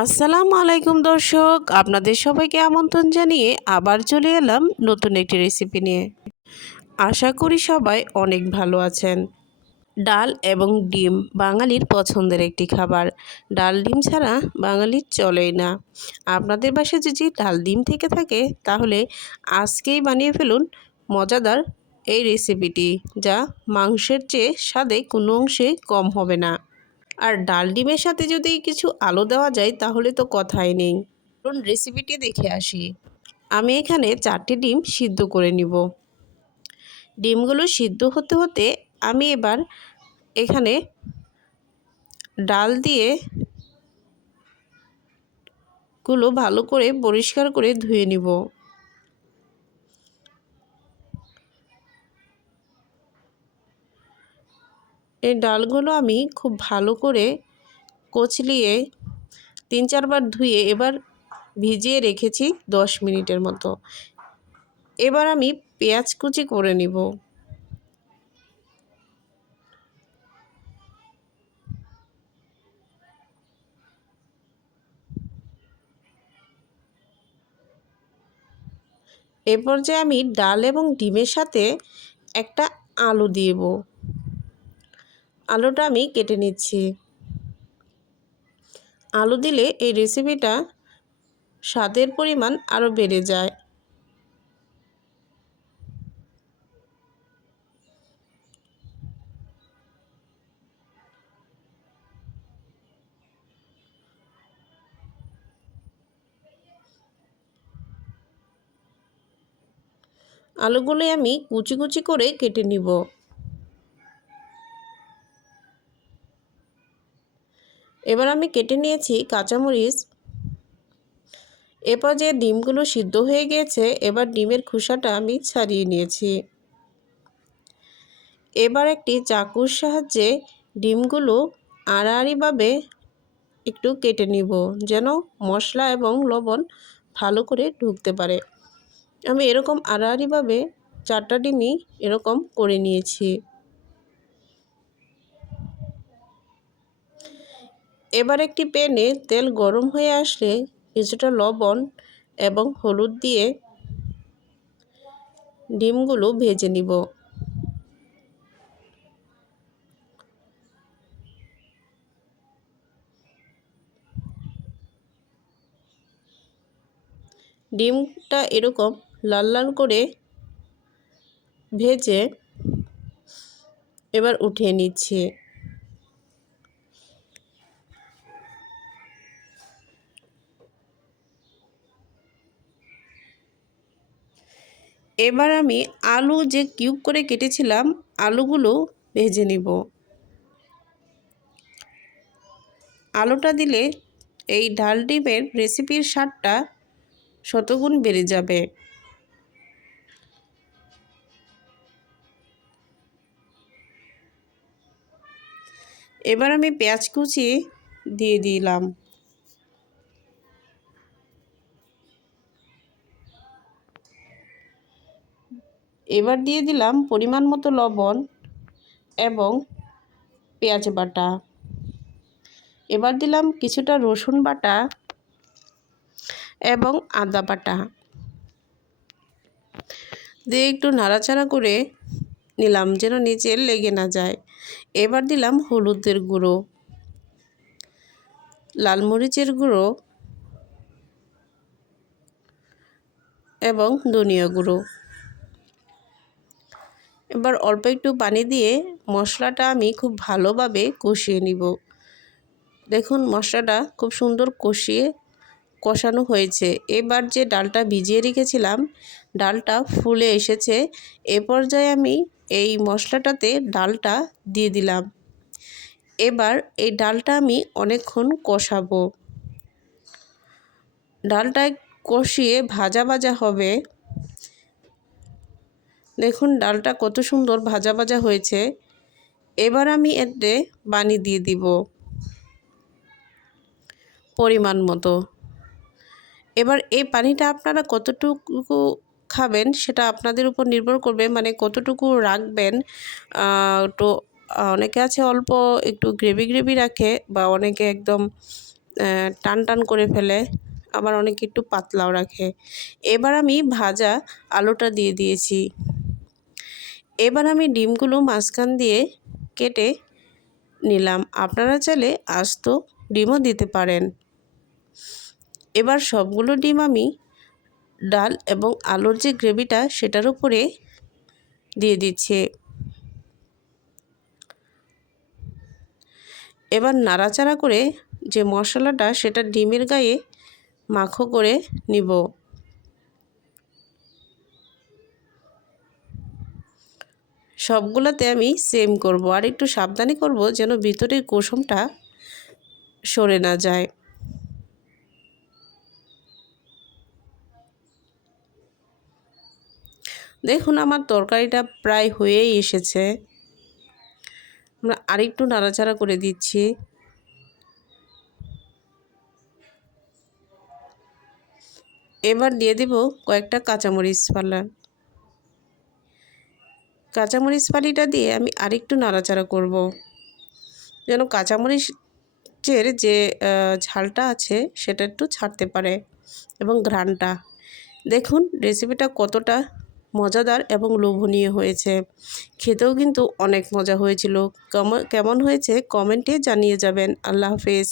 আসসালামু আলাইকুম দর্শক, আপনাদের সবাইকে আমন্ত্রণ জানিয়ে আবার চলে এলাম নতুন একটি রেসিপি নিয়ে। আশা করি সবাই অনেক ভালো আছেন। ডাল এবং ডিম বাঙালির পছন্দের একটি খাবার। ডাল ডিম ছাড়া বাঙালির চলেই না। আপনাদের বাসায় যদি ডাল ডিম থেকে থাকে তাহলে আজকেই বানিয়ে ফেলুন মজাদার এই রেসিপিটি, যা মাংসের চেয়ে স্বাদে কোনো অংশে কম হবে না। আর ডাল ডিমের সাথে যদি কিছু আলু দেওয়া যায় তাহলে তো কথাই নেই। চলুন রেসিপিটি দেখে আসি। আমি এখানে 4টি ডিম সিদ্ধ করে নিব। ডিমগুলো সিদ্ধ হতে হতে আমি এবার এখানে ডাল দিয়ে গুলো ভালো করে পরিষ্কার করে ধুয়ে নিব। এই ডালগুলো আমি খুব ভালো করে কচলিয়ে 3-4 বার ধুয়ে এবার ভিজিয়ে রেখেছি 10 মিনিটের মতো। এবার আমি পেঁয়াজ কুচি করে নিব। এ পর্যায়ে আমি ডাল এবং ডিমের সাথে একটা আলু দিব। আলুটা আমি কেটে নিচ্ছি। আলু দিলে এই রেসিপিটা স্বাদের পরিমাণ আরও বেড়ে যায়। আলুগুলো আমি কুচি কুচি করে কেটে নিব। এবার আমি কেটে নিয়েছি কাঁচামরিচ। এরপর যে ডিমগুলো সিদ্ধ হয়ে গিয়েছে, এবার ডিমের খোসাটা আমি ছাড়িয়ে নিয়েছি। এবার একটি চাকুর সাহায্যে ডিমগুলো আড়াআড়িভাবে একটু কেটে নিব, যেন মশলা এবং লবণ ভালো করে ঢুকতে পারে। আমি এরকম আড়াআড়িভাবে 4টা ডিমই এরকম করে নিয়েছি। এবার একটি প্যানে তেল গরম হয়ে আসলে কিছুটা লবণ এবং হলুদ দিয়ে ডিমগুলো ভেজে নিব। ডিমটা এরকম লাল লাল করে ভেজে এবার উঠিয়ে নিচ্ছি। এবার আমি আলু যে কিউব করে কেটেছিলাম, আলুগুলো ভেজে নিব। আলুটা দিলে এই ডাল ডিমের রেসিপির স্বাদটা শতগুণ বেড়ে যাবে। এবার আমি পেঁয়াজ কুচি দিয়ে দিলাম। এবার দিয়ে দিলাম পরিমাণ মতো লবণ এবং পেঁয়াজ বাটা। এবার দিলাম কিছুটা রসুন বাটা এবং আদা বাটা দিয়ে একটু নাড়াচাড়া করে নিলাম, যেন নিচে লেগে না যায়। এবার দিলাম হলুদের গুঁড়ো, লাল মরিচের গুঁড়ো এবং ধনিয়া গুঁড়ো। এবার অল্প একটু পানি দিয়ে মশলাটা আমি খুব ভালোভাবে কষিয়ে নিব। দেখুন মশলাটা খুব সুন্দর কষানো হয়েছে। এবার যে ডালটা ভিজিয়ে রেখেছিলাম, ডালটা ফুলে এসেছে। এ পর্যায়ে আমি এই মশলাটাতে ডালটা দিয়ে দিলাম। এবার এই ডালটা আমি অনেকক্ষণ কষাবো। ডালটা কষিয়ে ভাজা ভাজা হবে। দেখুন ডালটা কত সুন্দর ভাজা ভাজা হয়েছে। এবার আমি এতে পানি দিয়ে দিব পরিমাণ মতো। এবার এই পানিটা আপনারা কতটুকু খাবেন সেটা আপনাদের উপর নির্ভর করবে, মানে কতটুকু রাখবেন। তো অনেকে আছে অল্প একটু গ্রেভি গ্রেভি রাখে, বা অনেকে একদম টান টান করে ফেলে, আবার অনেকে একটু পাতলাও রাখে। এবার আমি ভাজা আলুটা দিয়ে দিয়েছি। এবার আমি ডিমগুলো মাঝখান দিয়ে কেটে নিলাম। আপনারা চাইলে আস্ত ডিমও দিতে পারেন। এবার সবগুলো ডিম আমি ডাল এবং আলুর যে গ্রেভিটা সেটার উপরে দিয়ে দিচ্ছি। এবার নাড়াচাড়া করে যে মশলাটা সেটা ডিমের গায়ে মাখো করে নিব। সবগুলোতে আমি সেম করব, আর একটু সাবধানে করব যেন ভিতরের কুসুমটা সরে না যায়। দেখুন আমার তরকারিটা প্রায় হয়েই এসেছে। আমরা আরেকটু নাড়াচাড়া করে দিচ্ছি। এবার দিয়ে দেব কয়েকটা কাঁচামরিচ ফালা। কাঁচামরিচ ফালিটা দিয়ে আমি আরেকটু নাড়াচাড়া করব যেন কাঁচামরিচের যে ঝালটা আছে সেটা একটু ছাড়তে পারে এবং ঘ্রাণটা। দেখুন রেসিপিটা কতটা মজাদার এবং লোভনীয় হয়েছে। খেতেও কিন্তু অনেক মজা হয়েছিল। কেমন হয়েছে কমেন্টে জানিয়ে যাবেন। আল্লাহ হাফেজ।